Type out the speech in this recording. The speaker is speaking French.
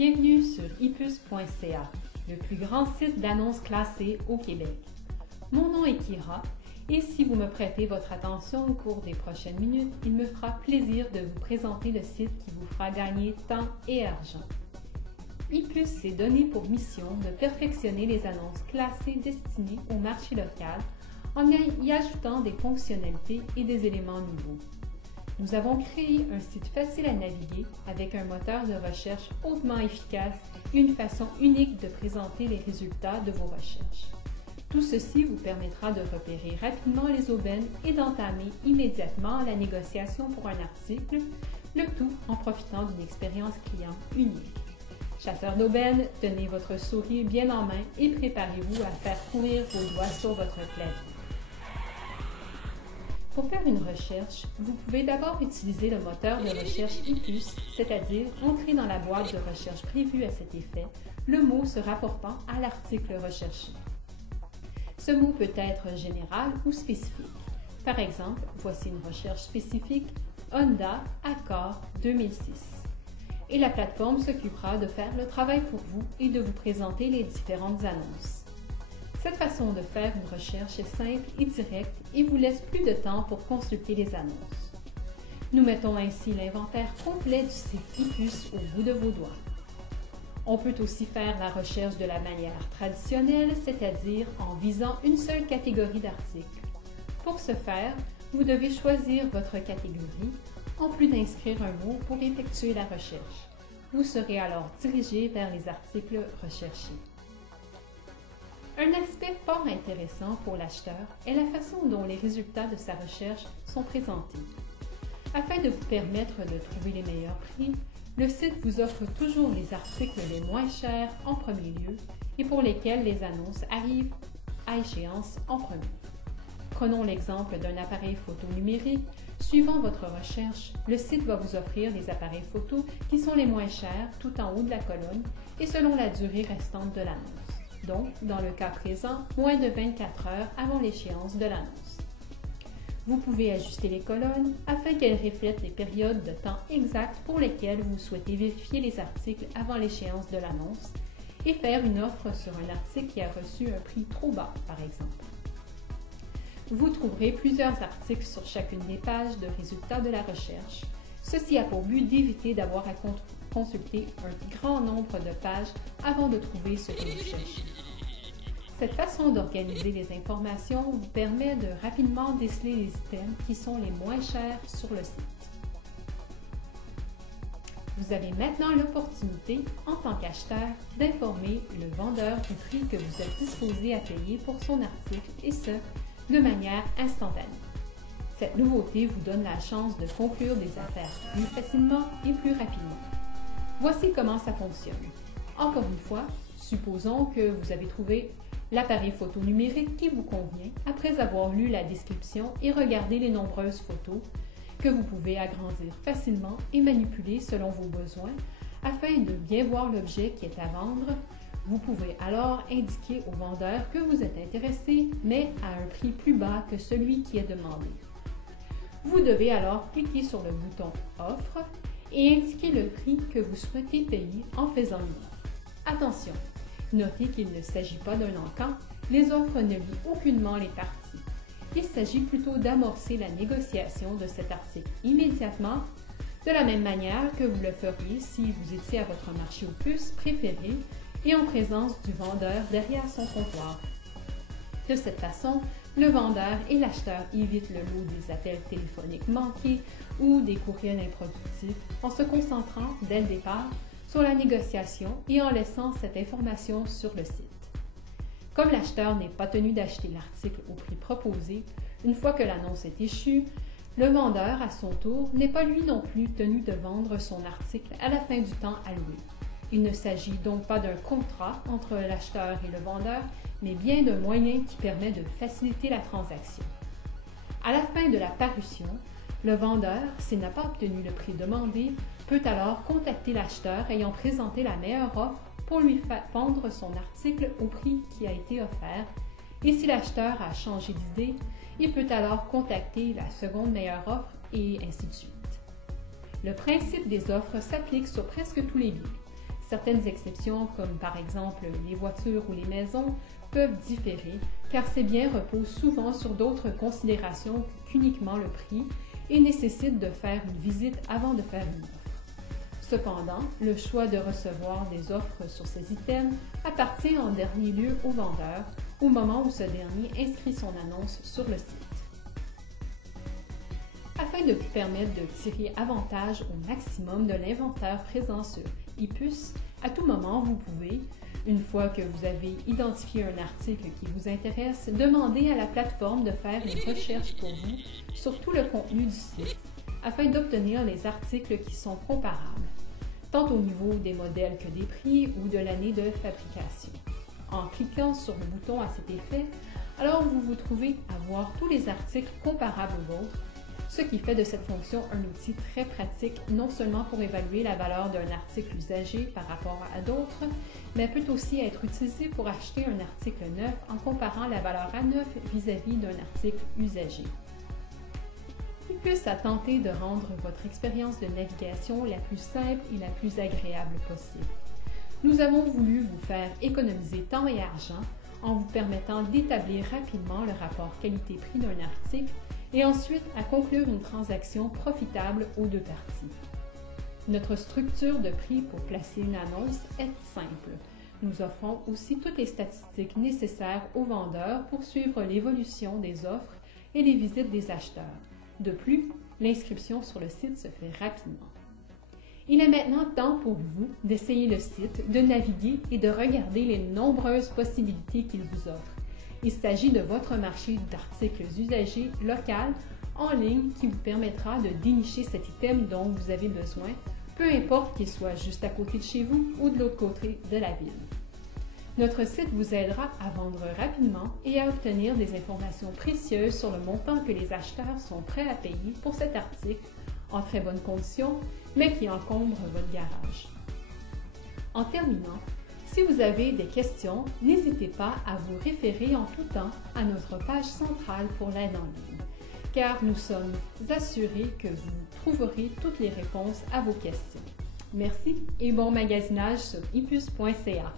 Bienvenue sur ipus.ca, le plus grand site d'annonces classées au Québec. Mon nom est Kira et si vous me prêtez votre attention au cours des prochaines minutes, il me fera plaisir de vous présenter le site qui vous fera gagner temps et argent. ipus s'est donné pour mission de perfectionner les annonces classées destinées au marché local en y ajoutant des fonctionnalités et des éléments nouveaux. Nous avons créé un site facile à naviguer avec un moteur de recherche hautement efficace et une façon unique de présenter les résultats de vos recherches. Tout ceci vous permettra de repérer rapidement les aubaines et d'entamer immédiatement la négociation pour un article, le tout en profitant d'une expérience client unique. Chasseurs d'aubaines, tenez votre souris bien en main et préparez-vous à faire courir vos doigts sur votre clavier. Pour faire une recherche, vous pouvez d'abord utiliser le moteur de recherche ipus, c'est-à-dire entrer dans la boîte de recherche prévue à cet effet le mot se rapportant à l'article recherché. Ce mot peut être général ou spécifique. Par exemple, voici une recherche spécifique Honda Accord 2006. Et la plateforme s'occupera de faire le travail pour vous et de vous présenter les différentes annonces. Cette façon de faire une recherche est simple et directe et vous laisse plus de temps pour consulter les annonces. Nous mettons ainsi l'inventaire complet du site ipus au bout de vos doigts. On peut aussi faire la recherche de la manière traditionnelle, c'est-à-dire en visant une seule catégorie d'articles. Pour ce faire, vous devez choisir votre catégorie, en plus d'inscrire un mot pour effectuer la recherche. Vous serez alors dirigé vers les articles recherchés. Un aspect fort intéressant pour l'acheteur est la façon dont les résultats de sa recherche sont présentés. Afin de vous permettre de trouver les meilleurs prix, le site vous offre toujours les articles les moins chers en premier lieu et pour lesquels les annonces arrivent à échéance en premier. Prenons l'exemple d'un appareil photo numérique. Suivant votre recherche, le site va vous offrir les appareils photo qui sont les moins chers tout en haut de la colonne et selon la durée restante de l'annonce. Donc, dans le cas présent, moins de 24 heures avant l'échéance de l'annonce. Vous pouvez ajuster les colonnes afin qu'elles reflètent les périodes de temps exactes pour lesquelles vous souhaitez vérifier les articles avant l'échéance de l'annonce et faire une offre sur un article qui a reçu un prix trop bas, par exemple. Vous trouverez plusieurs articles sur chacune des pages de résultats de la recherche. Ceci a pour but d'éviter d'avoir à consulter un grand nombre de pages avant de trouver ce que vous cherchez. Cette façon d'organiser les informations vous permet de rapidement déceler les items qui sont les moins chers sur le site. Vous avez maintenant l'opportunité, en tant qu'acheteur, d'informer le vendeur du prix que vous êtes disposé à payer pour son article et ce, de manière instantanée. Cette nouveauté vous donne la chance de conclure des affaires plus facilement et plus rapidement. Voici comment ça fonctionne. Encore une fois, supposons que vous avez trouvé l'appareil photo numérique qui vous convient après avoir lu la description et regardé les nombreuses photos que vous pouvez agrandir facilement et manipuler selon vos besoins afin de bien voir l'objet qui est à vendre. Vous pouvez alors indiquer au vendeur que vous êtes intéressé, mais à un prix plus bas que celui qui est demandé. Vous devez alors cliquer sur le bouton « Offre » et indiquer le prix que vous souhaitez payer en faisant une offre. Attention, notez qu'il ne s'agit pas d'un encan, les offres ne lient aucunement les parties. Il s'agit plutôt d'amorcer la négociation de cet article immédiatement, de la même manière que vous le feriez si vous étiez à votre marché aux puces préféré et en présence du vendeur derrière son comptoir. De cette façon, le vendeur et l'acheteur évitent le lot des appels téléphoniques manqués ou des courriels improductifs en se concentrant dès le départ sur la négociation et en laissant cette information sur le site. Comme l'acheteur n'est pas tenu d'acheter l'article au prix proposé, une fois que l'annonce est échue, le vendeur, à son tour, n'est pas lui non plus tenu de vendre son article à la fin du temps alloué. Il ne s'agit donc pas d'un contrat entre l'acheteur et le vendeur, mais bien d'un moyen qui permet de faciliter la transaction. À la fin de la parution, le vendeur, s'il n'a pas obtenu le prix demandé, peut alors contacter l'acheteur ayant présenté la meilleure offre pour lui vendre son article au prix qui a été offert, et si l'acheteur a changé d'idée, il peut alors contacter la seconde meilleure offre et ainsi de suite. Le principe des offres s'applique sur presque tous les biens. Certaines exceptions, comme par exemple les voitures ou les maisons, peuvent différer, car ces biens reposent souvent sur d'autres considérations qu'uniquement le prix et nécessitent de faire une visite avant de faire une offre. Cependant, le choix de recevoir des offres sur ces items appartient en dernier lieu au vendeur au moment où ce dernier inscrit son annonce sur le site. Afin de vous permettre de tirer avantage au maximum de l'inventaire présent sur ePuce, à tout moment, vous pouvez, une fois que vous avez identifié un article qui vous intéresse, demander à la plateforme de faire une recherche pour vous sur tout le contenu du site afin d'obtenir les articles qui sont comparables, tant au niveau des modèles que des prix ou de l'année de fabrication. En cliquant sur le bouton à cet effet, alors vous vous trouvez à voir tous les articles comparables aux vôtres, ce qui fait de cette fonction un outil très pratique non seulement pour évaluer la valeur d'un article usagé par rapport à d'autres, mais peut aussi être utilisé pour acheter un article neuf en comparant la valeur à neuf vis-à-vis d'un article usagé. ePuce a tenté de rendre votre expérience de navigation la plus simple et la plus agréable possible. Nous avons voulu vous faire économiser temps et argent en vous permettant d'établir rapidement le rapport qualité-prix d'un article et ensuite à conclure une transaction profitable aux deux parties. Notre structure de prix pour placer une annonce est simple. Nous offrons aussi toutes les statistiques nécessaires aux vendeurs pour suivre l'évolution des offres et les visites des acheteurs. De plus, l'inscription sur le site se fait rapidement. Il est maintenant temps pour vous d'essayer le site, de naviguer et de regarder les nombreuses possibilités qu'il vous offre. Il s'agit de votre marché d'articles usagés local en ligne qui vous permettra de dénicher cet item dont vous avez besoin, peu importe qu'il soit juste à côté de chez vous ou de l'autre côté de la ville. Notre site vous aidera à vendre rapidement et à obtenir des informations précieuses sur le montant que les acheteurs sont prêts à payer pour cet article en très bonne condition, mais qui encombre votre garage. En terminant, si vous avez des questions, n'hésitez pas à vous référer en tout temps à notre page centrale pour l'aide en ligne, car nous sommes assurés que vous trouverez toutes les réponses à vos questions. Merci et bon magasinage sur ePuce.ca.